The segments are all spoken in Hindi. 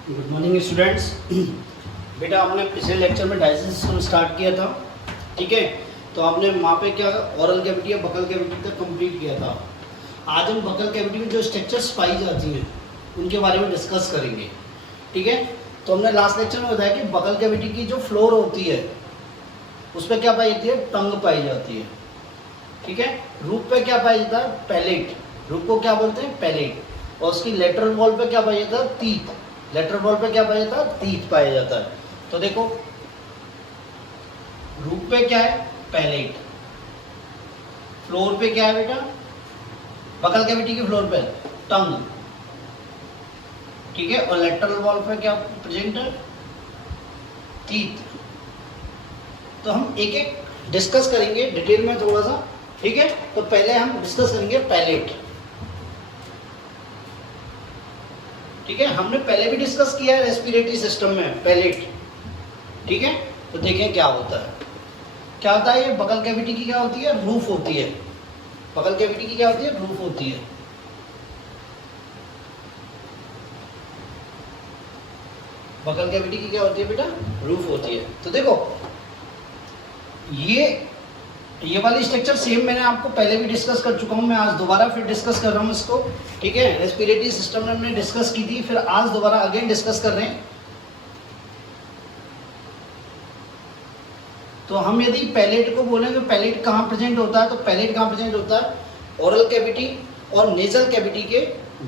Good morning students. बेटा हमने पिछले लेक्चर में डाइजेशन सिस्टम स्टार्ट किया था, ठीक है। तो आपने वहाँ पे क्या ओरल कैविटी या बकल कैविटी तक कंप्लीट किया था। आज हम बकल कैविटी में जो स्ट्रक्चर्स पाई जाती हैं उनके बारे में डिस्कस करेंगे, ठीक है। तो हमने लास्ट लेक्चर में बताया कि बकल कैविटी की जो फ्लोर होती है उस पर क्या पाई जाती है, टंग पाई जाती है, ठीक है। रूप पे क्या पाया जाता है, पैलेट। रूप को क्या बोलते हैं, पैलेट। और उसकी लेटरल वॉल पे क्या पाया जाता है, टीथ। लेटरल वॉल पे क्या पाया जाता है, टीथ पाया जाता है। तो देखो रूप पे क्या है, पैलेट। फ्लोर पे क्या है बेटा, बकल कैविटी की फ्लोर पे टंग, ठीक है। और लेटरल वॉल पे क्या प्रेजेंट है, टीथ। तो हम एक एक डिस्कस करेंगे डिटेल में थोड़ा सा, ठीक है। तो पहले हम डिस्कस करेंगे पैलेट, ठीक है। हमने पहले भी डिस्कस किया है रेस्पिरेटरी सिस्टम में पैलेट, ठीक है। तो देखें क्या होता है, क्या होता है। ये बकल कैविटी की क्या होती है, रूफ होती है। बकल कैविटी की क्या होती है, रूफ होती है। बकल कैविटी की क्या होती है बेटा, रूफ होती है। तो देखो ये वाली स्ट्रक्चर सेम मैंने आपको पहले भी डिस्कस कर चुका हूं, मैं आज दोबारा फिर डिस्कस कर रहा हूं इसको, ठीक है। रेस्पिरेटरी सिस्टम में हमने डिस्कस की थी, फिर आज दोबारा अगेन डिस्कस कर रहे हैं। तो हम यदि पैलेट को बोलें तो पैलेट कहाँ प्रेजेंट होता है, तो पैलेट कहाँ प्रेजेंट होता है, ओरल कैविटी और नेजल कैविटी के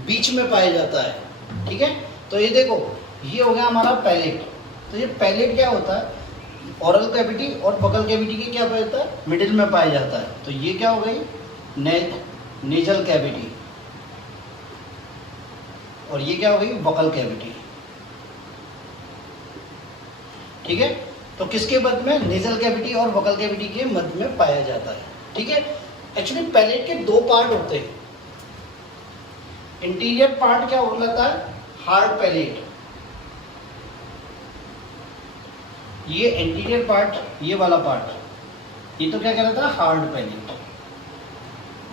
बीच में पाया जाता है, ठीक है। तो ये देखो ये हो गया हमारा पैलेट। तो ये पैलेट क्या होता है, ओरल कैविटी और बकल कैविटी के क्या पाया जाता है, मिडिल में पाया जाता है। तो ये क्या हो गई, नेजल कैविटी, और ये क्या हो गई, बकल कैविटी, ठीक है। तो किसके मध्य में, नेजल कैविटी और बकल कैविटी के मध्य में पाया जाता है, ठीक है। एक्चुअली पैलेट के दो पार्ट होते हैं। इंटीरियर पार्ट क्या हो जाता है, हार्ड पैलेट। ये इंटीरियर पार्ट, ये वाला पार्ट, ये तो क्या कहलाता है, हार्ड पैलेट,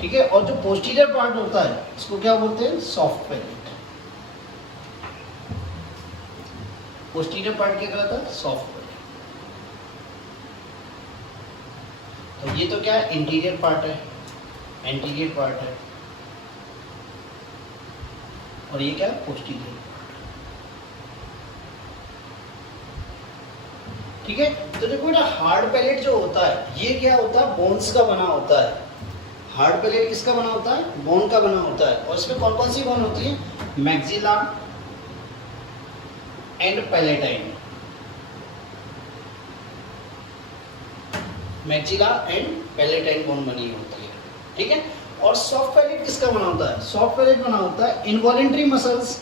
ठीक है। और जो पोस्टीरियर पार्ट होता है इसको क्या बोलते हैं, सॉफ्ट पैलेट। पोस्टीरियर पार्ट क्या कहलाता है, सॉफ्ट पैलेट। तो ये तो क्या है, इंटीरियर पार्ट है, एंटीरियर पार्ट है, और ये क्या है, पोस्टीरियर, ठीक है। तो देखो बेटा हार्ड पैलेट जो होता है ये क्या होता है, बोन्स का बना होता है। हार्ड पैलेट किसका बना होता है, बोन का बना होता है। और इसमें कौन कौन सी बोन होती है, maxilla and palatine. Maxilla and palatine bone बनी होती है, ठीक है। और सॉफ्ट पैलेट किसका बना होता है, सॉफ्ट पैलेट बना होता है involuntary muscles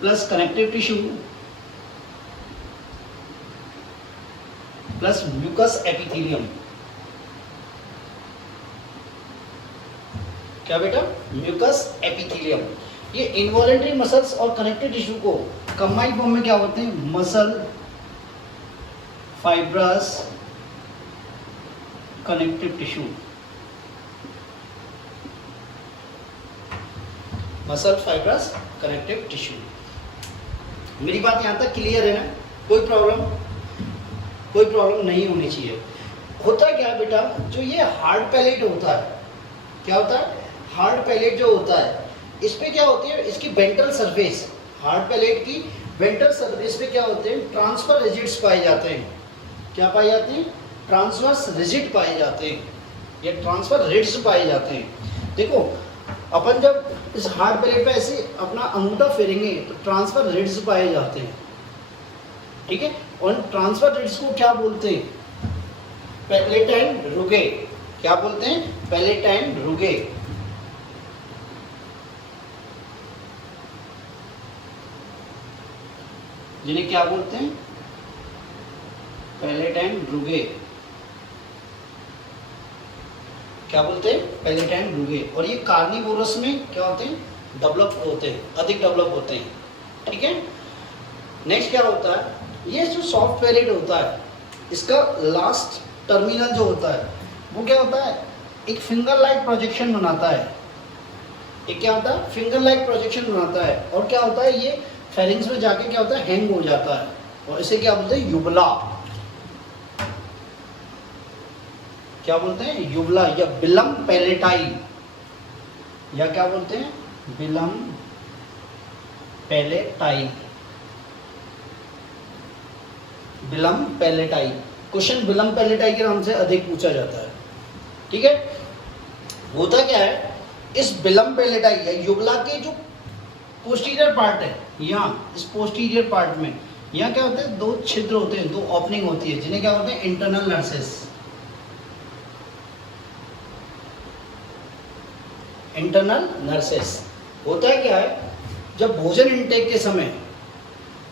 plus connective tissue plus mucous epithelium. क्या बेटा, म्यूकस एपिथेलियम। ये इनवॉलेंट्री मसल्स और कनेक्टिव टिश्यू को कंबाइंड फॉर्म में क्या होते हैं, muscle fibrous connective tissue. Muscle fibrous connective tissue. मेरी बात यहाँ तक क्लियर है ना, कोई प्रॉब्लम नहीं होनी चाहिए। होता क्या है बेटा, जो ये हार्ड पैलेट होता है, क्या होता है, हार्ड पैलेट जो होता है इस पे क्या होती है, इसकी वेंट्रल सरफेस, हार्ड पैलेट की वेंट्रल सरफेस पे क्या होते हैं, ट्रांसफर रिजिड्स पाए जाते हैं। क्या पाए जाते हैं, ट्रांसवर्स रिजिड पाए जाते हैं, या ट्रांसफर रिड्स पाए जाते हैं। देखो अपन जब इस हार्ड पैलेट पे ऐसे अपना अंगूठा फेरेंगे तो ट्रांसफर रिड्स पाए जाते हैं, ठीक है। और ट्रांसफर रिड्स को क्या बोलते हैं, पैलेटाइन रुगे। क्या बोलते हैं, पैलेटाइन रुगे। जिन्हें क्या बोलते हैं, पैलेटाइन रुगे। क्या बोलते हैं, पैलेटाइन रुगे। और ये कार्निवोरस में क्या होते हैं, डेवलप होते हैं, अधिक डेवलप होते हैं, ठीक है। नेक्स्ट क्या होता है, ये जो सॉफ्ट पैलेट होता है इसका लास्ट टर्मिनल जो होता है वो क्या होता है, एक फिंगर लाइक प्रोजेक्शन बनाता है, एक क्या होता है, फिंगर लाइक प्रोजेक्शन बनाता है, और क्या होता है, ये फेरिंग्स में जाके क्या होता है, हैंग हो जाता है, और इसे क्या बोलते हैं, युबला। क्या बोलते हैं, युबला, या बिलम पैलेटाई, या क्या बोलते हैं, बिलम पैलेटाई, बिलम पैलेटाई। क्वेश्चन बिलम पैलेटाई के नाम से अधिक पूछा जाता है। ठीक है, होता क्या है, इस बिलम पैलेटाई या युगला के जो पोस्टीरियर पार्ट है, यहाँ इस पोस्टीरियर पार्ट में यहाँ क्या होते हैं, दो छिद्र होते हैं, दो ओपनिंग होती है, जिन्हें क्या बोलते हैं, इंटरनल नर्सेस। इंटरनल नर्सेस होता है क्या है, जब भोजन इंटेक के समय,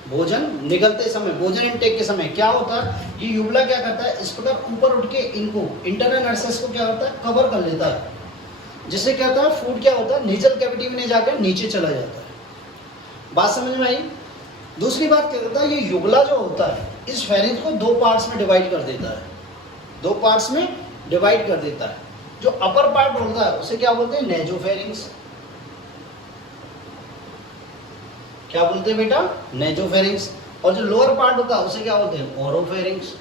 भोजन निगलते समय, भोजन इंटेक के समय क्या होता है, ये युगला क्या करता है, इस प्रकार ऊपर उठ के इनको इंटरनल नर्सेस को क्या होता है, कवर कर लेता है, जिससे क्या होता है, फूड क्या होता है, नेजल कैविटी में नहीं जाकर नीचे चला जाता है। बात समझ में आई। दूसरी बात क्या करता है, ये युगला जो होता है, इस फेरिंग्स को दो पार्ट्स में डिवाइड कर देता है, दो पार्ट्स में डिवाइड कर देता है। जो अपर पार्ट होता है उसे क्या बोलते हैं, नेजोफेरिंग्स। क्या बोलते हैं बेटा, नेजोफेरिंग्स। और जो लोअर पार्ट होता है उसे क्या बोलते हैं, ओरोफेरिंग्स।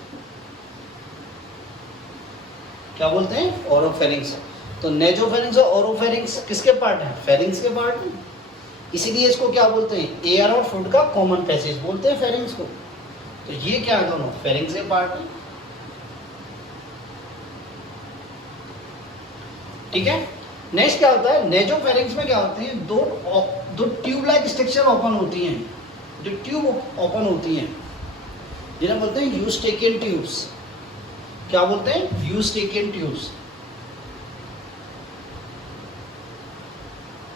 क्या बोलते हैं, ओरोफेरिंग्स। तो नेजोफेरिंग्स और ओरोफेरिंग्स किसके पार्ट हैं, फेरिंग्स के पार्ट हैं। इसीलिए इसको क्या बोलते हैं, एयर और फूड का कॉमन पैसेज बोलते हैं फेरिंग्स को। तो ये क्या है, दोनों फेरिंग्स के पार्ट हैं। ठीक है, नेक्स्ट क्या होता है, नेजोफेरिंग्स में क्या होते हैं, दो ट्यूब लाइक स्ट्रक्चर ओपन होती हैं, जो ट्यूब ओपन होती हैं, जिन्हें बोलते हैं यूस्टेकियन ट्यूब्स। क्या बोलते हैं, यूस्टेकियन ट्यूब्स।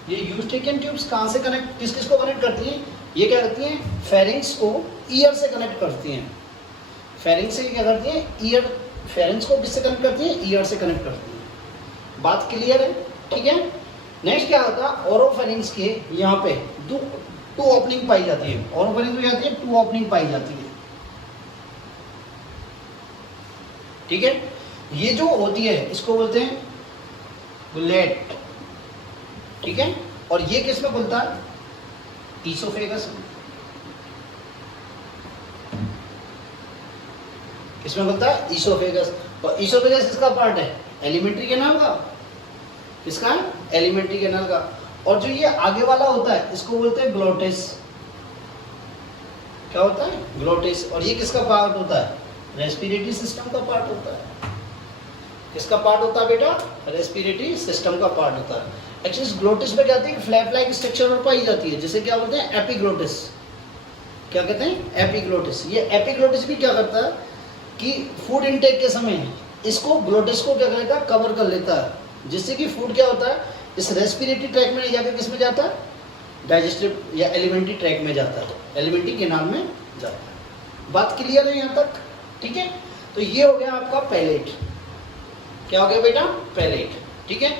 ये यूस्टेकियन ट्यूब्स कहाँ से कनेक्ट, किस किस को कनेक्ट करती हैं, ये क्या करती हैं, फेरिंग्स को ईयर से कनेक्ट करती हैं। फेरिंग्स से क्या करती हैं, ईयर, फेरिंग्स को किससे कनेक्ट करती हैं, ईयर से कनेक्ट करती हैं। बात क्लियर है। ठीक है, नेक्स्ट क्या होता है, ओरोफेरिंग्स के यहाँ पे टू ओपनिंग पाई जाती है। ओरोफेरिंग्स में जाती है, टू ओपनिंग पाई जाती है। ठीक है, ये जो होती है इसको बोलते हैं बुलेट। ठीक है, और ये किस में खुलता है, ईसोफेगस में। किसमें खुलता है, ईसोफेगस। और ईसोफेगस किसका पार्ट है, एलिमेंट्री कैनाल का। किसका, एलिमेंट्री कैनाल का। और जो ये आगे वाला होता है इसको बोलते हैं ग्लोटिस। क्या होता है, ग्लोटिस। और ये किसका पार्ट होता है, रेस्पिरेटरी सिस्टम का पार्ट होता है। किसका पार्ट होता है बेटा, रेस्पिरेटरी सिस्टम का पार्ट होता है। एक्चुअली ग्लोटिस में क्या होती है, फ्लैप लाइक स्ट्रक्चर में पाई जाती है, जिसे क्या बोलते हैं, एपिग्लोटिस। क्या कहते हैं, एपिग्लोटिस। ये एपिग्लोटिस भी क्या करता है कि फूड इनटेक के समय इसको, ग्लोटिस को क्या करता है, कवर कर लेता है, जिससे कि फूड क्या होता है, इस रेस्पिरेटरी ट्रैक में नहीं जाकर किस में जाता है, डाइजेस्टिव या एलिमेंट्री ट्रैक में जाता है, एलिमेंट्री कैनाल में जाता है। बात क्लियर है यहाँ तक। ठीक है, तो ये हो गया आपका पैलेट। क्या हो गया बेटा, पैलेट। ठीक है,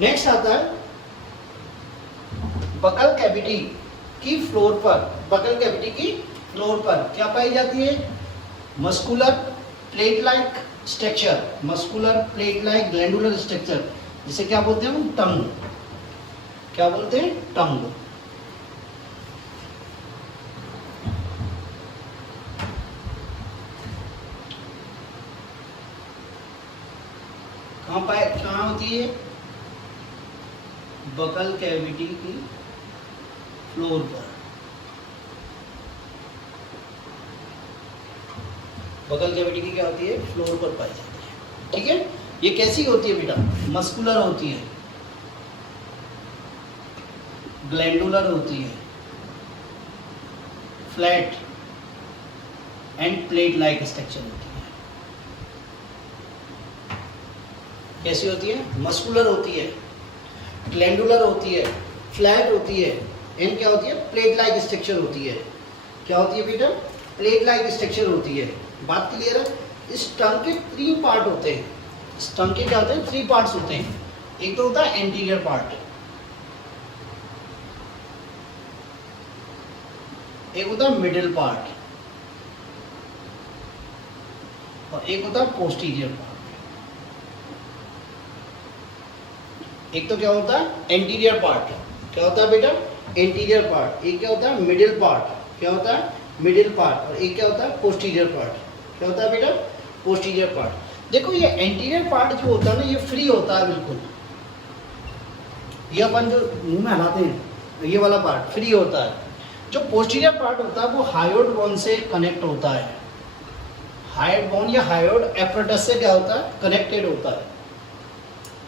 नेक्स्ट आता है बकल कैविटी की फ्लोर पर। बकल कैविटी की फ्लोर पर क्या पाई जाती है, muscular plate like structure, muscular plate like glandular structure, जिसे क्या बोलते हैं हम, टंग। क्या बोलते हैं, टंग। कहाँ होती है, बकल कैविटी की फ्लोर पर। बकल कैविटी की क्या होती है, फ्लोर पर पाई जाती है। ठीक है, ये कैसी होती है बेटा, मस्कुलर होती है, ग्लैंडुलर होती है, flat end plate like structure होती है। कैसी होती है, मस्कुलर होती है, ग्लैंडुलर होती है, फ्लैट होती है, एंड क्या होती है, प्लेट लाइक स्ट्रक्चर होती है। क्या होती है बेटा, प्लेट लाइक स्ट्रक्चर होती है। बात क्लियर है। इस टंग के 3 पार्ट होते हैं। इस टंग के क्या होते हैं, 3 पार्ट्स होते हैं। एक तो होता है एंटीरियर पार्ट, एक होता है मिडिल पार्ट, और एक होता है पोस्टीरियर पार्ट। एक तो क्या होता है एंटीरियर पार्ट, क्या होता है बेटा एंटीरियर पार्ट, एक क्या होता है मिडिल पार्ट, क्या होता है मिडिल पार्ट, और एक क्या होता है पोस्टीरियर पार्ट, क्या होता है बेटा पोस्टीरियर पार्ट। देखो ये एंटीरियर पार्ट जो होता है ना ये फ्री होता है बिल्कुल, ये अपन जो मुंह में हलाते हैं ये वाला पार्ट फ्री होता है। जो पोस्टीरियर पार्ट होता है वो हायोड बोन से कनेक्ट होता है, हायोड बोन या हायोड एपरेटस से क्या होता है कनेक्टेड होता है,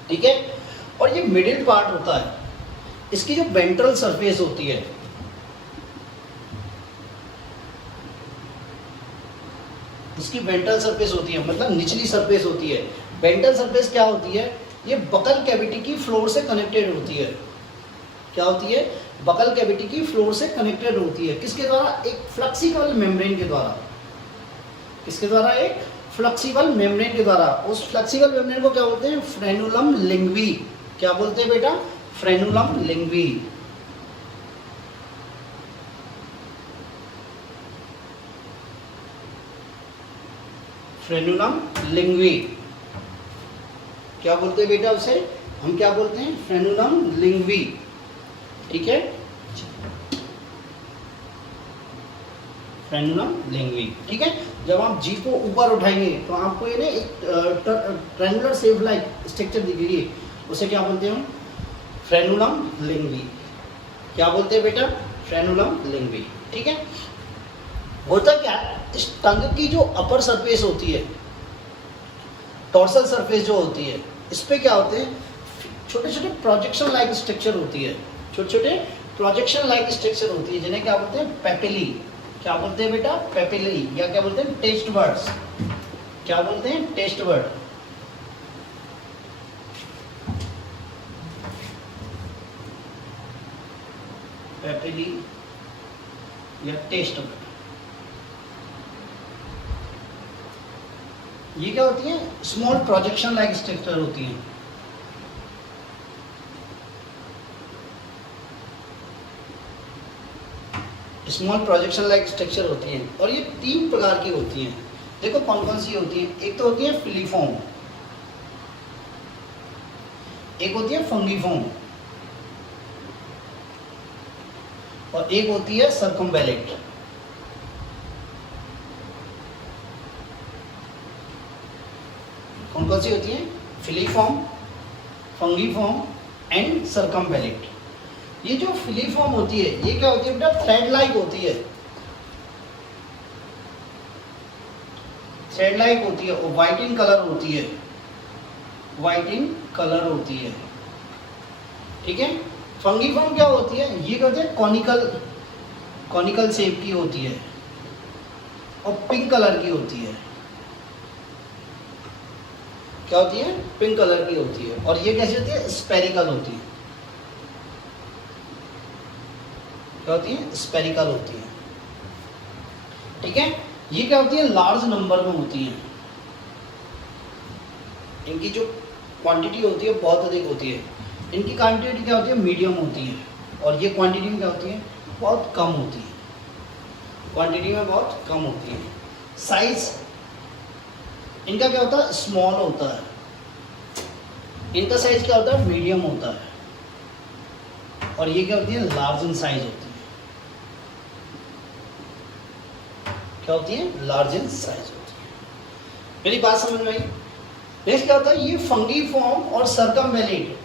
ठीक है। और ये मिडिल पार्ट होता है, इसकी जो वेंट्रल सरफेस होती है, इसकी वेंट्रल सरफेस होती है मतलब निचली सरफेस होती है। वेंट्रल सरफेस क्या होती है, ये बकल कैविटी की फ्लोर से कनेक्टेड होती है, क्या होती है बकल कैविटी की फ्लोर से कनेक्टेड होती है। किसके द्वारा, एक फ्लेक्सिबल मेम्ब्रेन के द्वारा, किसके द्वारा एक फ्लेक्सिबल मेम्ब्रेन के द्वारा। उस फ्लेक्सिबल मेम्ब्रेन को क्या बोलते हैं फ्रेनुलम लिंग्वी, क्या बोलते हैं बेटा फ्रेनुलम लिंग्वी। फ्रेनुलम लिंग्वी क्या बोलते हैं बेटा उसे, हम क्या बोलते हैं फ्रेनुलम लिंग्वी, ठीक है फ्रेनुलम लिंग्वी, ठीक है। जब आप जी को ऊपर उठाएंगे तो आपको ये ना एक ट्रायंगुलर शेप लाइक स्ट्रक्चर दिखेगी, उसे क्या बोलते हैं हम फ्रेनुलम लिंग्वी, क्या बोलते हैं बेटा फ्रेनुलम लिंग्वी, ठीक है। होता क्या है, इस टंग की जो अपर सरफेस होती है, टॉर्सल सरफेस जो होती है, इस पे क्या होते हैं छोटे छोटे प्रोजेक्शन लाइक स्ट्रक्चर होती है, छोटे छोटे प्रोजेक्शन लाइक स्ट्रक्चर होती है जिन्हें क्या बोलते हैं पेपिली, क्या बोलते हैं बेटा पेपिली, या क्या बोलते हैं टेस्ट बर्ड्स, क्या बोलते हैं टेस्ट बर्ड, पेपिली या टेस्ट बर्ड। ये क्या होती है स्मॉल प्रोजेक्शन लाइक स्ट्रक्चर होती है, स्मॉल प्रोजेक्शन लाइक स्ट्रक्चर होती है। और ये तीन प्रकार की होती हैं, देखो कौन कौन सी होती है। एक तो होती है फिलीफॉर्म, एक होती है फंगीफॉर्म, और एक होती है सर्कमवेलेट। कौन कौन सी होती है फिलीफॉर्म, फंगीफॉर्म एंड सर्कमवेलेट। ये जो फिलीफॉर्म होती है ये क्या होती है बेटा थ्रेड लाइक होती है, थ्रेड लाइक होती है और व्हाइट इन कलर होती है, व्हाइट इन कलर होती है, ठीक है। फंगीफॉर्म क्या होती है, ये क्या होती है कॉनिकल, कॉनिकल शेप की होती है और पिंक कलर की होती है, क्या होती है पिंक कलर की होती है। और ये कैसी होती है स्पेरिकल होती है, क्या होती है स्पेरिकल होती है, ठीक है। ये क्या होती है लार्ज नंबर में होती है, इनकी जो क्वांटिटी होती है बहुत अधिक होती है, इनकी क्वांटिटी क्या होती है मीडियम होती है, और ये क्वांटिटी में क्या होती है बहुत कम होती है, क्वांटिटी में बहुत कम होती है। साइज इनका क्या होता है स्मॉल होता है, इनका साइज क्या होता है मीडियम होता है, और ये क्या होती है लार्ज इन साइज होती है, क्या होती है लार्ज इन साइज होती है। मेरी बात समझ में आई। नेक्स्ट क्या होता है ये फंगीफॉर्म और सर्कमवेलेट,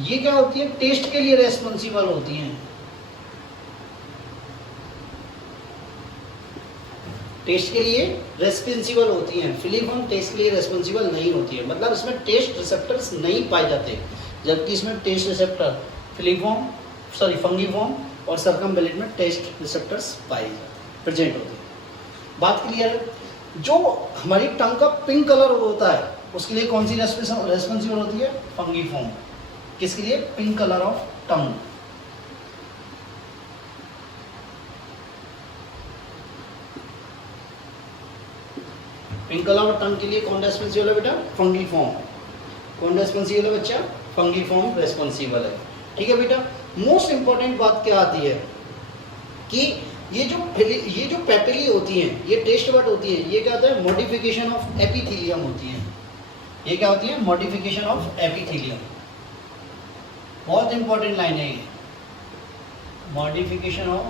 ये क्या होती है टेस्ट के लिए रेस्पॉन्सिबल होती हैं, टेस्ट के लिए रेस्पॉन्सिबल होती हैं। फिलीफॉर्म टेस्ट के लिए रेस्पॉन्सिबल नहीं होती है, मतलब इसमें टेस्ट रिसेप्टर्स नहीं पाए जाते, जबकि इसमें टेस्ट रिसेप्टर फिलीफॉर्म सॉरी फंगीफॉर्म और सर्कमवेलेट में टेस्ट रिसेप्टर्स पाए प्रेजेंट होते हैं। बात क्लियर है। जो हमारी टंग का पिंक कलर होता है उसके लिए कौन सी रेस्पॉन्सिबल होती है फंगीफॉर्म, किसके लिए pink colour of tongue, pink colour of tongue के लिए कौन रेस्पॉन्सिबल है बेटा फंगीफॉर्म, कौन रेस्पॉन्सिबल है बच्चा फंगीफॉर्म रेस्पॉन्सिबल है, ठीक है बेटा। मोस्ट इंपॉर्टेंट बात क्या आती है कि ये जो पेपिली होती हैं ये टेस्ट बड होती है, ये क्या होता है मॉडिफिकेशन ऑफ एपिथेलियम होती है, ये क्या होती है मॉडिफिकेशन ऑफ एपिथेलियम, बहुत इंपॉर्टेंट लाइन है ये, मॉडिफिकेशन ऑफ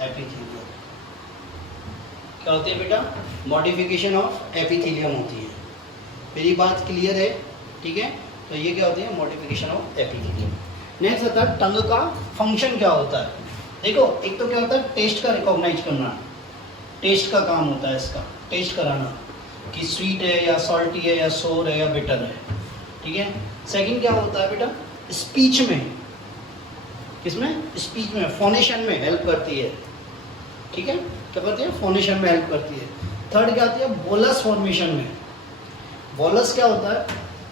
एपिथेलियम। क्या होती है बेटा? मॉडिफिकेशन ऑफ एपिथेलियम होती है। मेरी बात क्लियर है? ठीक है, तो ये क्या होती है? Modification of epithelium. नेक्स्ट आता है टंग का फंक्शन क्या होता है। देखो, एक तो क्या होता है, टेस्ट का रिकॉग्नाइज करना, टेस्ट का काम होता है इसका, टेस्ट कराना कि स्वीट है या सॉल्टी है या सोर है या बिटर है। ठीक है, सेकंड क्या होता है बेटा? स्पीच में, किसमें? स्पीच में, फोनेशन में हेल्प करती है। ठीक है, क्या करती है? फोनेशन में हेल्प करती है। थर्ड क्या आती है? बोलस फॉर्मेशन में। बोलस क्या होता है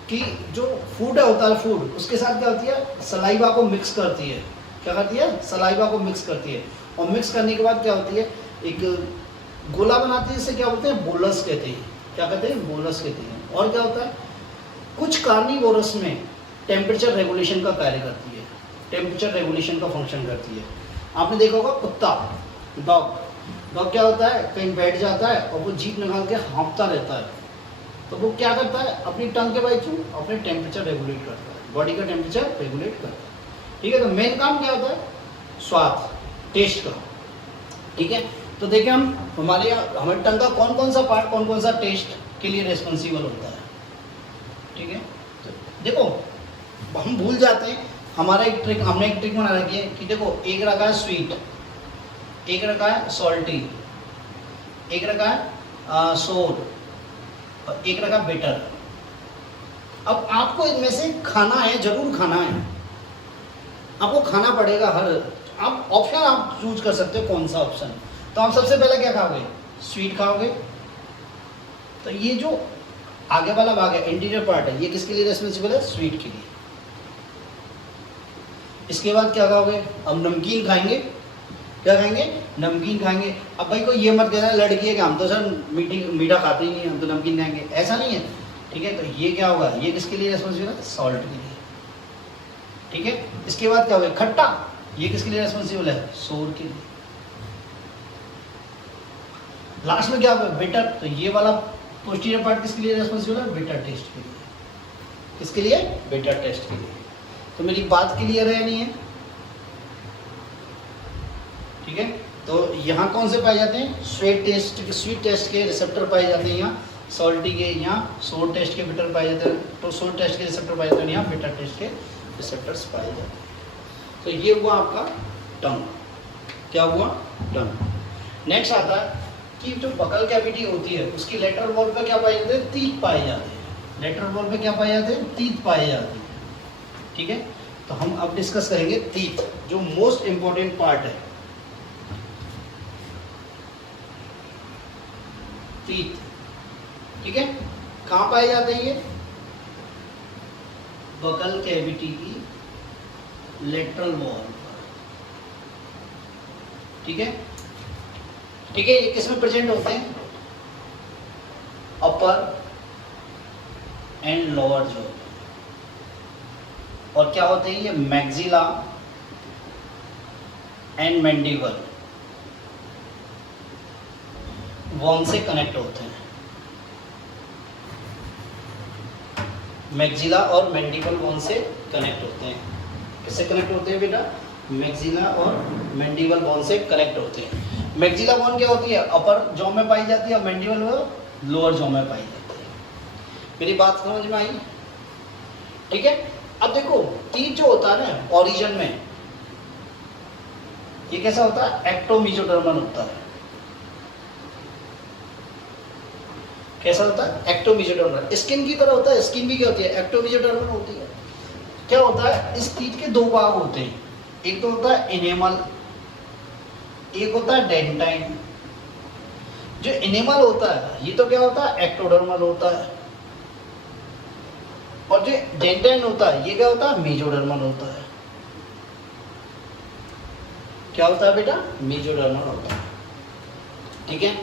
कि जो फूड होता है, फूड उसके साथ क्या होती है? सलाइवा को मिक्स करती है। क्या करती है? सलाइवा को मिक्स करती है, और मिक्स करने के बाद क्या होती है? एक गोला बनाती है, जिसे क्या बोलते हैं? बोलस कहते हैं। क्या कहते हैं? बोलस कहते हैं। और क्या होता है? कुछ कार्निवोरस में टेम्परेचर रेगुलेशन का कार्य करती है, टेम्परेचर रेगुलेशन का फंक्शन करती है। आपने देखा होगा कुत्ता, डॉग क्या होता है? कहीं बैठ जाता है और वो जीभ निकाल के हाँफता रहता है, तो वो क्या करता है? अपनी टंग के बाई थ्रू अपने टेम्परेचर रेगुलेट करता है, बॉडी का टेम्परेचर रेगुलेट करता है। ठीक है, तो मेन काम क्या होता है? स्वाद, टेस्ट का। ठीक है, तो देखिए हमारे टंग का कौन कौन सा पार्ट, कौन कौन सा टेस्ट के लिए रेस्पॉन्सिबल होता है। ठीक है, तो देखो हम भूल जाते हैं, हमारा एक ट्रिक, हमने एक ट्रिक बना रखी है कि देखो, एक रखा है स्वीट, एक रखा है सॉल्टी, एक रखा है सोर, और एक रखा बिटर। अब आपको इनमें से खाना है, जरूर खाना है, आपको खाना पड़ेगा। हर आप ऑप्शन आप चूज कर सकते हो कौन सा ऑप्शन। तो आप सबसे पहले क्या खाओगे? स्वीट खाओगे। तो ये जो आगे वाला भाग है, इंटीरियर पार्ट है, ये किसके लिए रेस्पॉन्सिबल है? स्वीट के लिए। इसके बाद क्या खाओगे? अब नमकीन खाएंगे। क्या खाएंगे? नमकीन खाएंगे। अब भाई कोई ये मत कहना लड़की है कि हम तो सर मीठा खाते ही नहीं, हम तो नमकीन खाएंगे, ऐसा नहीं है। ठीक है, तो ये क्या होगा? ये किसके लिए रेस्पॉन्सिबल है? सॉल्ट के लिए। ठीक है, इसके बाद क्या होगा? खट्टा, ये किसके लिए रेस्पॉन्सिबल है? सोर के लिए। लास्ट में क्या होगा? बिटर, तो ये वाला पोस्टीरियर पार्ट किसके लिए रेस्पॉन्सिबल है? बिटर टेस्ट के लिए। किसके लिए? बिटर टेस्ट के लिए। तो मेरी बात क्लियर है या नहीं है? ठीक है, तो यहाँ कौन से पाए जाते हैं? स्वीट टेस्ट के रिसेप्टर पाए जाते हैं यहाँ, सॉल्टी के यहाँ सोर टेस्ट के बिटर पाए जाते हैं, तो सोर टेस्ट के रिसेप्टर पाए जाते हैं यहाँ, बिटर टेस्ट के रिसेप्टर्स पाए जाते हैं। तो ये हुआ आपका टंग। क्या हुआ? टंग। नेक्स्ट आता है कि जो बकल कैविटी होती है उसकी लेटरल वॉल पे क्या पाए जाते हैं? तीत पाए जाते हैं। लेटरल वॉल पे क्या पाए जाते हैं? तीत पाए जाते हैं। ठीक है, तो हम अब डिस्कस करेंगे तीत, जो मोस्ट इंपॉर्टेंट पार्ट है। तीत, ठीक है, कहाँ पाए जाते हैं ये? बकल कैविटी की लेटरल वॉल पर। ठीक है, ठीक है, ये किसमें प्रेजेंट होते हैं? अपर एंड लोअर जॉ। और क्या होते हैं ये? मैक्सिला एंड मैंडिबल वॉन से कनेक्ट होते हैं। मैक्सिला और मैंडिबल वॉन से कनेक्ट होते हैं। किससे कनेक्ट होते हैं बेटा? मैक्सिला और मैंडिबल वॉन से कनेक्ट होते हैं। मैक्सिला वॉन क्या होती है? अपर जॉ में पाई जाती है, और मैंडिबल वो लोअर जॉ में पाई जाती है। मेरी बात समझ में आई? ठीक है, अब देखो तीत जो होता है ना ओरिजिन में, ये कैसा होता है? एक्टोमीजोडर्मल होता है। कैसा होता है? एक्टोमीजोडर्मल। स्किन की तरह होता है। स्किन भी क्या होती है? एक्टोमीजोडर्मल होती है। क्या होता है? इस तीत के दो भाग होते हैं, एक तो होता है इनेमल, एक होता है डेंटाइन। जो इनेमल होता है ये तो क्या होता है? एक्टोडर्मल होता है, और जो डेंटाइन होता है ये क्या होता है? मेजोडर्मल होता है। क्या होता है बेटा? मेजोडर्मल होता है। ठीक है,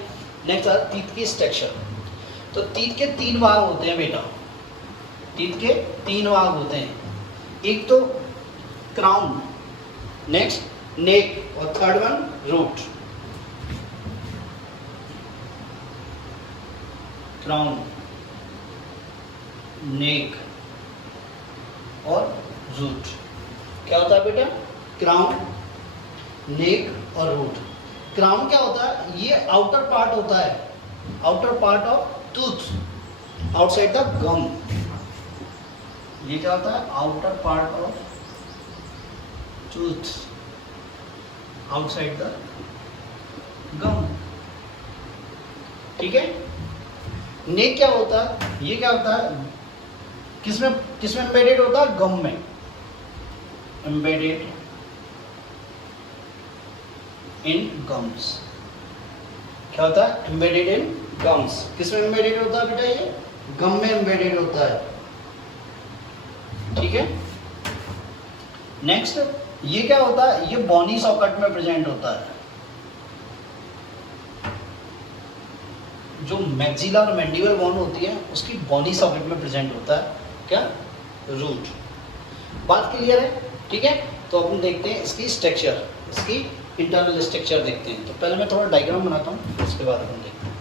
नेक्स्ट आता है तीत की स्ट्रक्चर। तो तीत के तीन भाग होते हैं बेटा, तीत के तीन भाग होते हैं। एक तो क्राउन, नेक्स्ट नेक, और थर्ड वन रूट। क्राउन, नेक और रूट। क्या होता है बेटा? क्राउन, नेक और रूट। क्राउन क्या होता है? ये आउटर पार्ट होता है, outer part of tooth outside the gum. ये क्या होता है? Outer part of tooth outside the gum. ठीक है। नेक क्या होता है? ये क्या होता है? किसमें किसमें एम्बेडेड होता है? गम में एम्बेडेड इन गम्स। क्या होता है? Embedded in gums. किसमें एम्बेडेड होता है बेटा? ये गम में एम्बेडेड होता है। ठीक है। नेक्स्ट, ये क्या होता है? ये बॉनी सॉकेट में प्रेजेंट होता है। जो मैक्सिला और मैंडिबल बोन होती है उसकी बॉनी सॉकेट में प्रेजेंट होता है क्या? रूट। बात क्लियर है? ठीक है। तो अपन देखते हैं इसकी स्ट्रक्चर, इसकी इंटरनल स्ट्रक्चर देखते हैं। तो पहले मैं थोड़ा डायग्राम बनाता हूँ, उसके बाद अपन देखते हैं।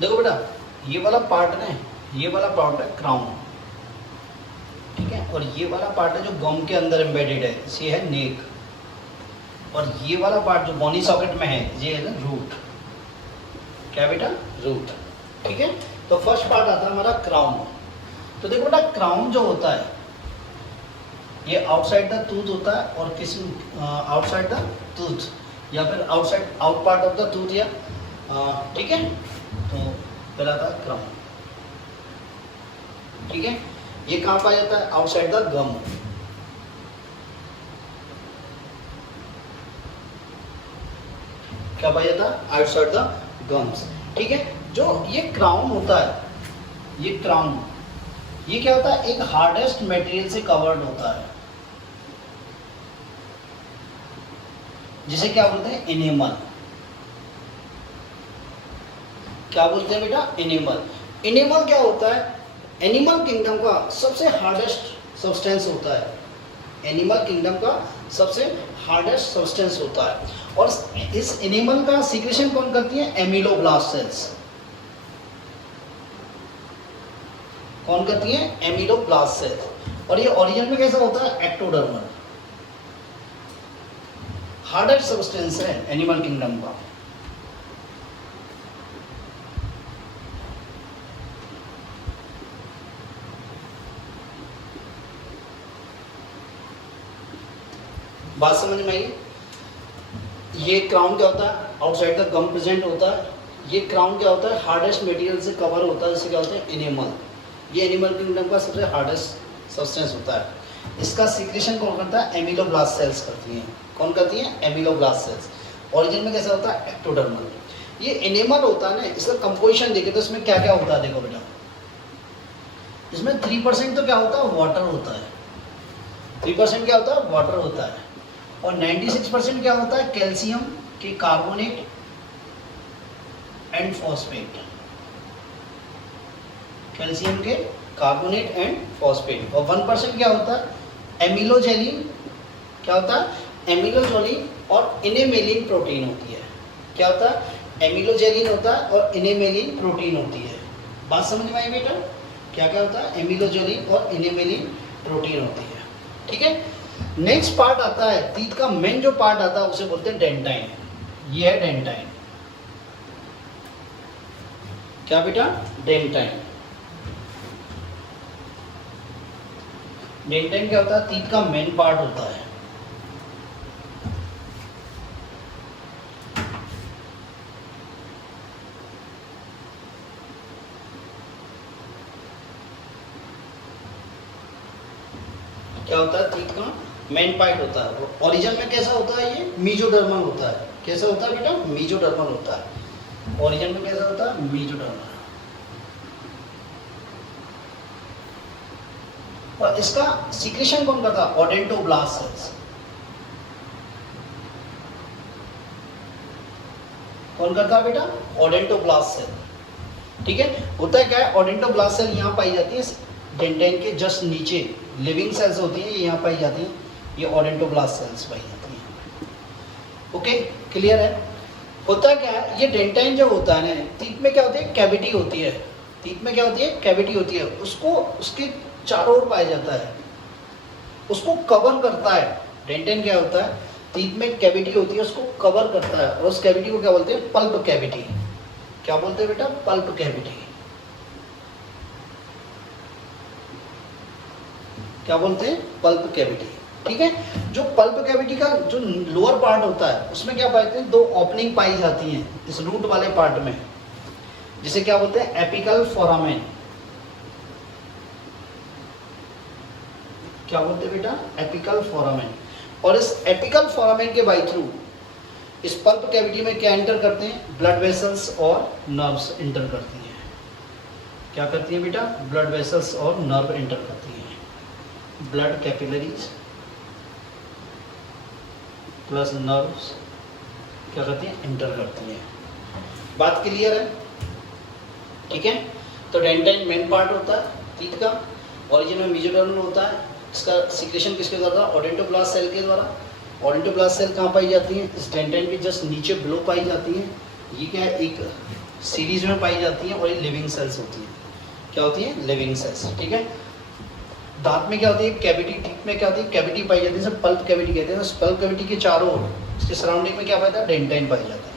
देखो बेटा, ये वाला पार्ट है, ये वाला पार्ट है क्राउन, ठीक है। और ये वाला पार्ट है जो गम के अंदर एम्बेडेड है, ये है नेक। और ये वाला पार्ट जो बॉनी सॉकेट में है, ये है रूट। क्या बेटा? रूट। ठीक है। तो फर्स्ट पार्ट आता है हमारा क्राउन। तो देखो बेटा, क्राउन जो होता है ये आउटसाइड द टूथ होता है, और किस आउटसाइड द टूथ या फिर outside out part of the tooth, या ठीक है। तो पहला था क्राउन, ठीक है। ये कहाँ पाया जाता है? Outside the gum. क्या पाया जाता है? आउटसाइड द गम्स, ठीक है। जो ये क्राउन होता है, ये क्राउन, ये क्या होता है? एक हार्डेस्ट मटेरियल से कवर्ड होता है, जिसे क्या बोलते हैं? एनिमल। क्या बोलते हैं बेटा? एनिमल। एनिमल क्या होता है? एनिमल किंगडम का सबसे हार्डेस्ट सब्सटेंस होता है। एनिमल किंगडम का सबसे हार्डेस्ट सब्सटेंस होता है। और इस एनिमल का सीक्रेशन कौन करती है? एमिलोब्लास्ट सेल्स। कौन करती है? एमिलोब्लास्ट सेल्स। और ये ओरिजिन में कैसा होता है? एक्टोडर्मल। हार्डेस्ट सब्सटेंस है एनिमल किंगडम का। बात समझ में आई? ये क्राउन क्या होता है? आउटसाइड द गम प्रेजेंट होता है। ये क्राउन क्या होता है? हार्डेस्ट मटेरियल से कवर होता है, जिसे क्या होता है? एनिमल। ये एनिमल किंगडम का सबसे हार्डेस्ट सब्सटेंस होता है। इसका सीक्रेशन कौन करता है? एमिलोब्लास्ट सेल्स करती हैं। कौन करती हैं? एमिलोब्लास्ट सेल्स। ओरिजिन में कैसा होता है? एक्टोडर्मल। ये एनिमल होता है ना, इसका कंपोजिशन देखे तो इसमें क्या क्या होता है? देखो बेटा, इसमें 3% तो क्या होता है? वाटर होता है। 3% क्या होता है? वाटर होता है। और 96% क्या होता है? कैल्शियम के कार्बोनेट एंड फॉस्फेट। कैल्शियम के कार्बोनेट एंड फॉस्फेट। और 1% क्या होता है? एमिलोजेलिन। क्या होता है? एमिलोजेलिन और इनेमेलिन प्रोटीन होती है। क्या होता है? एमिलोजेलिन होता है और इनेमेलिन प्रोटीन होती है। बात समझ में आई बेटा? क्या क्या होता है? एमिलोजेलिन और इनेमेलिन प्रोटीन होती है, ठीक है। नेक्स्ट पार्ट आता है, टीथ का मेन जो पार्ट आता है उसे बोलते हैं डेंटाइन। ये है डेंटाइन। क्या बेटा? डेंटाइन। डेंटाइन क्या होता है? टीथ का मेन पार्ट होता है। क्या होता है, टीथ का मेन पार्ट होता है। ओरिजिन में कैसा होता है, ये मीजोडर्मल होता है। कैसा होता है बेटा, मीजोडर्मल होता है। ओरिजिन में कैसा होता है, मीजोडर्मल। और इसका सीक्रेशन कौन करता है, ओडेंटोब्लास्ट सेल्स। कौन करता है बेटा, ओडेंटोब्लास्ट सेल। ठीक है, होता है क्या है, ओडेंटोब्लास्ट सेल यहाँ पाई जाती है डेंटाइन के जस्ट नीचे। लिविंग सेल्स होती हैं, ये यहाँ पाई जाती हैं, ये ओडेंटोब्लास्ट सेल्स पाई जाती हैं। ओके, क्लियर है। होता क्या है, ये डेंटाइन जो होता है ना, टीथ में क्या होती है, कैविटी होती है। टीथ में क्या होती है, कैविटी होती है। उसको उसके चारों ओर पाया जाता है, उसको कवर करता है। डेंटाइन क्या होता है, टीथ में कैविटी होती है, उसको कवर करता है। और उस कैविटी को क्या बोलते हैं, पल्प कैविटी। क्या बोलते हैं बेटा, पल्प कैविटी। क्या बोलते हैं, पल्प कैविटी। ठीक है, जो पल्प कैविटी का जो लोअर पार्ट होता है, उसमें क्या पाते हैं, दो ओपनिंग पाई जाती हैं इस रूट वाले पार्ट में, जिसे क्या बोलते हैं, एपिकल फोरामेन। क्या बोलते हैं बेटा, एपिकल फोरामेन। और इस एपिकल फोरामेन के बाई थ्रू इस पल्प कैविटी में क्या एंटर करते हैं, ब्लड वेसल्स और नर्व्स एंटर करती हैं। क्या करती हैं बेटा, ब्लड वेसल्स और नर्व एंटर करती हैं। ब्लड कैपिलरीज प्लस नर्व्स क्या करती हैं, एंटर करती हैं। बात क्लियर है। ठीक है, तो डेंटाइन मेन पार्ट होता है टीथ का, ओरिजिन में मीजोडर्मल होता है। इसका सीक्रेशन किसके द्वारा, ओडेंटोब्लास्ट सेल के द्वारा। ओडेंटोब्लास्ट सेल कहाँ पाई जाती हैं, इस डेंटाइन के जस्ट नीचे बिलो पाई जाती हैं। ये क्या है, एक सीरीज में पाई जाती हैं, और ये लिविंग सेल्स होती हैं। क्या होती हैं, लिविंग सेल्स। ठीक है, दांत में क्या होती है, कैविटी। टीथ में क्या होती है, कैविटी पाई जाती है, इसे पल्प कैविटी कहते हैं। उस पल्प कैविटी के चारों ओर, इसके सराउंडिंग में क्या पाया जाता है, डेंटाइन पाया जाता है।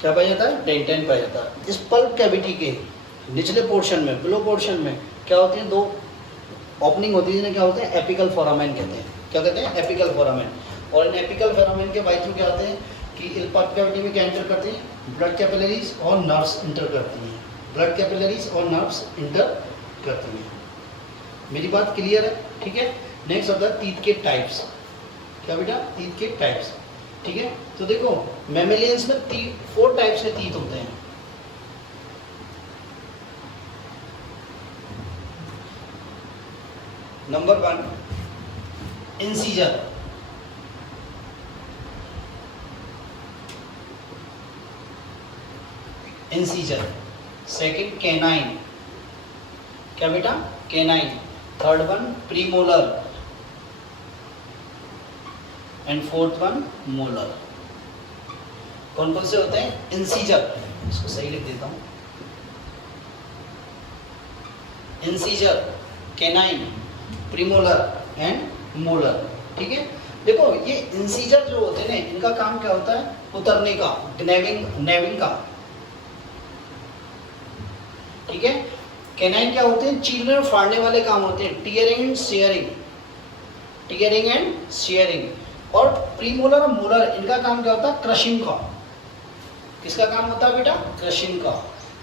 क्या पाया जाता है, डेंटाइन पाया जाता है। इस पल्प कैविटी के निचले पोर्शन में, बिलो पोर्शन में क्या होती है, दो ओपनिंग होती है, जिन्हें क्या होते हैं, एपिकल फोरामेन कहते हैं। क्या कहते हैं, एपिकल फोरामेन। और इन एपिकल फोरामेन के बाई थ्रू क्या होते हैं कि इस पल्प कैविटी में क्या एंटर करते हैं, ब्लड कैपिलरीज और नर्व्स इंटर करती हैं। ब्लड कैपिलरीज और नर्व्स इंटर करती हैं। मेरी बात क्लियर है। ठीक है, नेक्स्ट होता है टीथ के टाइप्स। क्या बेटा, टीथ के टाइप्स। ठीक है, तो देखो मैमेलियंस में 4 टाइप्स के टीथ होते हैं। Number 1 incisor. Incisor. Second canine. क्या बेटा, canine. Third one premolar and fourth one molar. कौन कौन से होते हैं, इंसीजर। इसको सही लिख देता हूं, incisor, canine, premolar and molar. ठीक है, देखो ये इंसीजर जो होते हैं ना, इनका काम क्या होता है, उतरने का, नेविंग का। ठीक है, कैनाइन क्या होते हैं, चीरने और फाड़ने वाले काम होते हैं, tearing and sharing, tearing and sharing. और प्रीमोलर और मोलर, इनका काम क्या होता है, क्रशिंग का। किसका काम होता है बेटा, क्रशिंग का।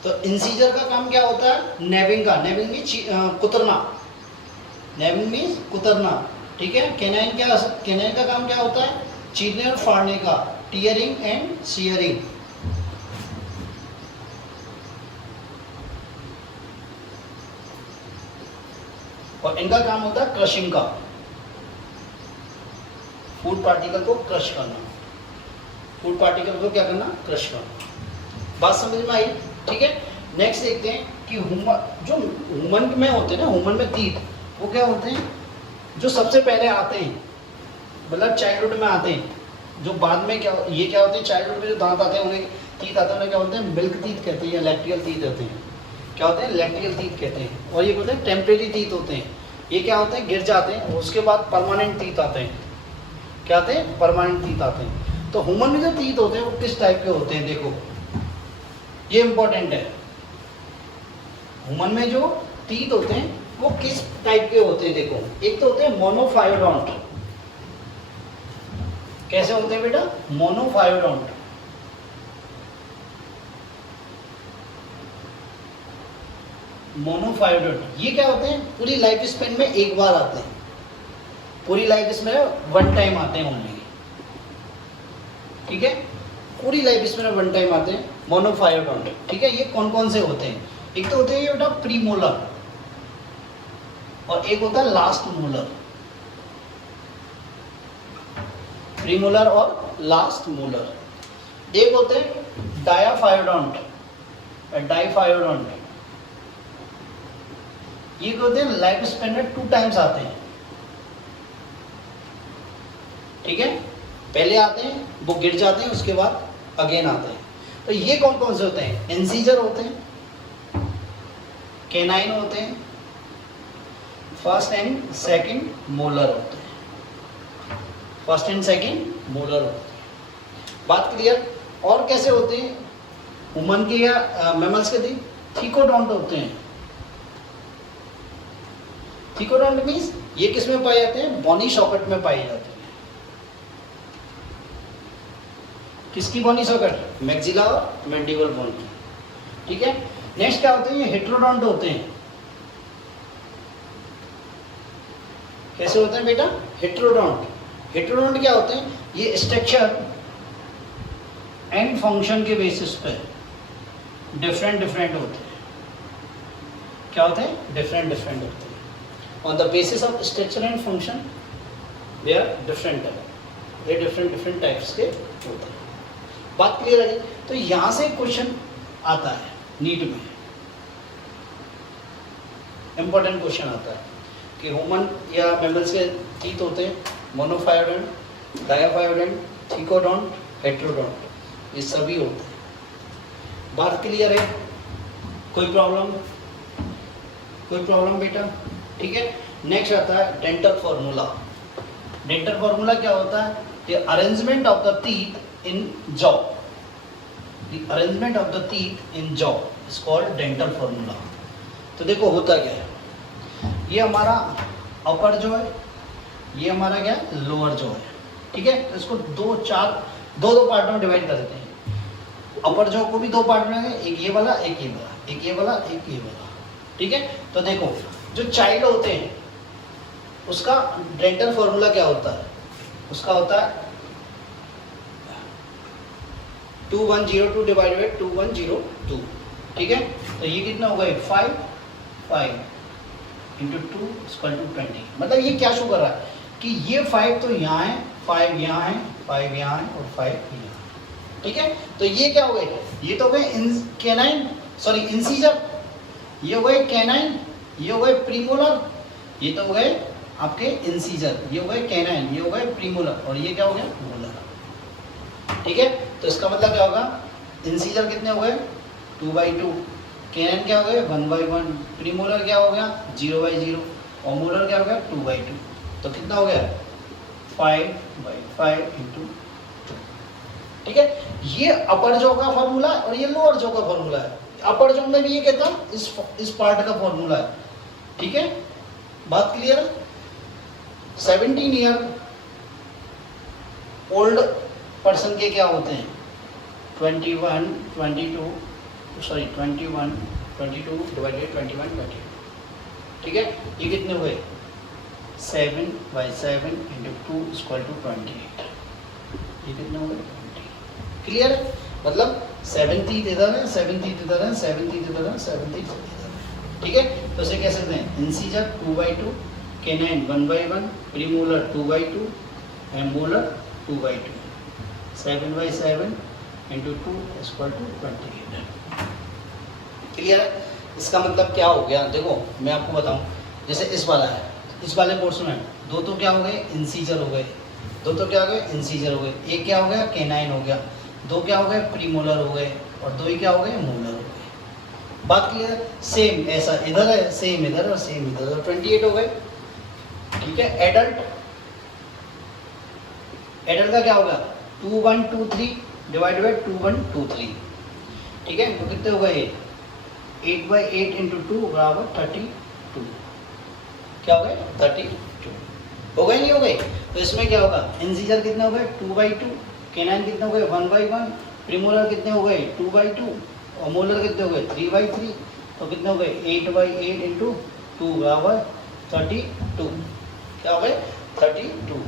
तो इंसीजर का काम क्या होता है, नेविंग का। नेविंग मीन कुतरना, नेविंग मीन कुतरना। ठीक है, कैनाइन का काम क्या होता है, चीरने और फाड़ने का, टीयरिंग एंड शेयरिंग। और इनका काम होता है क्रशिंग का, फूड पार्टिकल को क्रश करना। फूड पार्टिकल को क्या करना, क्रश करना। बात समझ में आई। ठीक है, नेक्स्ट देखते हैं कि जो ह्यूमन में होते हैं ना, ह्यूमन में टीथ वो क्या होते हैं, जो सबसे पहले आते हैं, मतलब चाइल्डहुड में आते हैं। जो बाद में क्या, ये क्या होते हैं, चाइल्डहुड में जो दांत आते हैं, उन्हें टीथ आते हैं, उन्हें क्या बोलते हैं, मिल्क टीथ कहते हैं या लैक्टियल टीथ होते हैं। क्या होते हैं, लैक्टियल टीथ कहते हैं। और ये बोलते हैं टेम्परेरी टीथ होते हैं। ये क्या होते हैं, गिर जाते हैं, उसके बाद परमानेंट टीथ आते हैं। क्या आते हैं, परमानेंट टीथ आते हैं। तो ह्यूमन में जो टीथ होते हैं वो किस टाइप के होते हैं, देखो ये इंपॉर्टेंट है। ह्यूमन में जो टीथ होते हैं वो किस टाइप के होते हैं, देखो एक तो होते हैं मोनोफायोडोंट। कैसे होते हैं बेटा, मोनोफायोडोंट। मोनोफायोडोंट ये क्या होते हैं, पूरी लाइफ स्पेन में एक बार आते हैं। पूरी लाइफ इसमें वन टाइम आते हैं ओनली, ठीक है, पूरी लाइफ इसमें वन टाइम आते हैं मोनोफायोडोंट, ठीक है। ये कौन कौन से होते हैं? एक तो होते हैं ये बेटा प्रीमोलर और एक होता है लास्ट मोलर, प्रीमोलर और लास्ट मोलर। एक होते हैं डायाफायोडोंट, डाइफायोडोंट, ये होते हैं लाइफ स्पेन में 2 टाइम्स आते हैं, ठीक है, पहले आते हैं वो गिर जाते हैं उसके बाद अगेन आते हैं। तो ये कौन कौन से होते हैं? इंसीजर होते हैं, केनाइन होते हैं, फर्स्ट एंड सेकंड मोलर होते हैं, फर्स्ट एंड सेकंड मोलर होते हैं। बात क्लियर? और कैसे होते हैं? ह्यूमन के या मैमल्स के थी थीकोडोंट होते हैं। थीकोडोंट मीन्स ये किस में पाए जाते हैं? बॉनी सॉकेट में पाए जाते हैं। किसकी बॉनी सॉकेट? मैक्सिला और मैंडिबल बोन की, ठीक है। नेक्स्ट क्या होते हैं? ये हेट्रोडोंट होते हैं। कैसे होते हैं बेटा? हेट्रोडोंट। हेट्रोडोंट क्या होते हैं? ये स्ट्रक्चर एंड फंक्शन के बेसिस पे डिफरेंट डिफरेंट होते हैं। क्या होते हैं? डिफरेंट डिफरेंट होते हैं। On the basis of structure and function they are different type, ये डिफरेंट डिफरेंट टाइप्स के होते हैं। बात क्लियर है? तो यहां से क्वेश्चन आता है नीट में, इंपॉर्टेंट क्वेश्चन आता है कि ह्यूमन या मैमल्स के टीथ होते हैं मोनोफायोडेंट, डायाफायोडेंट, थीकोडोंट, हेट्रोडोंट, ये सभी होते हैं। बात क्लियर है? कोई प्रॉब्लम? कोई प्रॉब्लम बेटा? ठीक है। नेक्स्ट आता है डेंटल फॉर्मूला। डेंटल फॉर्मूला क्या होता है? The arrangement of the teeth in jaw, the arrangement of the teeth in jaw is called dental formula। तो देखो होता क्या है, ये हमारा अपर जो है, ये हमारा क्या है? लोअर जो है, ठीक है। तो इसको दो पार्ट में डिवाइड कर देते हैं। अपर जो को भी 2 पार्ट में, एक ये वाला, एक ये वाला, एक ये वाला, एक ये वाला, ठीक है। तो देखो जो चाइल्ड होते हैं उसका डेंटल फॉर्मूला क्या होता है? उसका होता है 2102 डिवाइड बाई 2102, ठीक है। तो ये कितना होगा? 5 इंटू 2 इक्वल टू 20। मतलब ये क्या शो कर रहा है कि ये 5 तो यहाँ है, 5 यहाँ है, 5 यहाँ है और 5 यहाँ, ठीक है। तो ये क्या हो गए? ये तो हो गए कैनाइन, सॉरी इंसीजर, ये हो गए कैनाइन, ये हो गए प्रीमोलर, ये तो हो गए आपके इंसीजर, ये हो गए कैनाइन, ये हो गए प्रीमोलर और ये क्या हो गया? मोलर, ठीक है। तो इसका मतलब क्या होगा? इंसीजर कितने हो गए? 2/2, कैनाइन क्या हो गए? 1/1, प्रीमोलर क्या हो गया? 0/0 और मोलर क्या हो गया? 2/2। तो कितना हो गया? 5/5 इंटू 2, ठीक है। ये अपर जॉ का फॉर्मूला है और ये लोअर जॉ का फॉर्मूला है। अपर जॉ में भी ये कहता हूँ इस पार्ट का फॉर्मूला है, ठीक है। बात क्लियर है? 17 ईयर ओल्ड पर्सन के क्या होते हैं? 21, 22 डिवाइडेड 21, 22, ठीक है। ये कितने हुए? 7/7 इंटू 2 इक्वल टू 28। ये कितने हुए? 20। क्लियर है? मतलब 7 टीथ इधर है, 7 टीथ इधर है, 7 टीथ इधर है, 7 टीथ इधर है, ठीक है। तो इसे कैसे देते हैं? Incisor 2/2, canine 1/1, premolar 2/2 and molar 2/2। 7/7 into 2 equal to 28। Clear है? इसका मतलब क्या हो गया? देखो मैं आपको बताऊं, जैसे इस वाला है, इस वाले पोर्शन में 2 तो क्या हो गए? इंसीजर हो गए, 2 तो क्या हो गए? इंसीजर हो गए, एक क्या हो गया? कैनाइन हो गया, 2 क्या हो गए? प्रीमोलर हो गए और 2 ही क्या हो गए? मोलर हो गए। बात क्लियर है? सेम ऐसा इधर है, सेम इधर और सेम इधर, तो 28 हो गए, ठीक है। एडल्ट का क्या होगा? 2123 डिवाइड बाई 2123, ठीक है। तो कितने हो गए? 8/8 इंटू 2 बराबर 32। क्या हो गए? 32 हो गए, नहीं हो गए? तो इसमें क्या होगा? इंसीजर कितने हो गए? 2/2, कैनाइन कितने हो गए? 1/1, प्रीमोलर कितने हो गए? 2/2 और मोलर कितने हो गए? 3/3। तो कितने हो गए? 8/8 इंटू 2 बराबर 32। क्या हो गए? 32।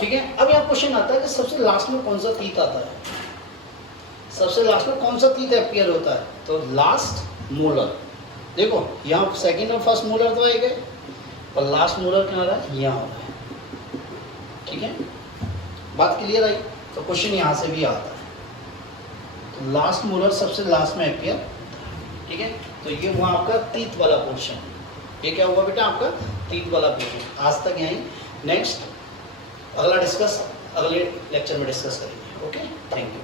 ठीक है, अब यहाँ क्वेश्चन आता है कि सबसे लास्ट में कौन सा तीत आता है, सबसे लास्ट में कौन सा तीत अपीयर होता है, तो लास्ट मोलर। देखो यहाँ सेकंड और फर्स्ट मोलर तो आएगा, और लास्ट मोलर क्या आ रहा है, यहाँ हो रहा है। ठीक है, बात क्लियर आई? तो क्वेश्चन यहाँ से भी आता है, तो लास्ट मोलर सबसे लास्ट में अपीयर। ठीक है, तो ये हुआ आपका तीत वाला पोर्शन। ये क्या हुआ बेटा आपका तीत वाला पोर्शन। आज तक यहीं, नेक्स्ट अगला डिस्कस अगले लेक्चर में डिस्कस करेंगे। Okay, thank you.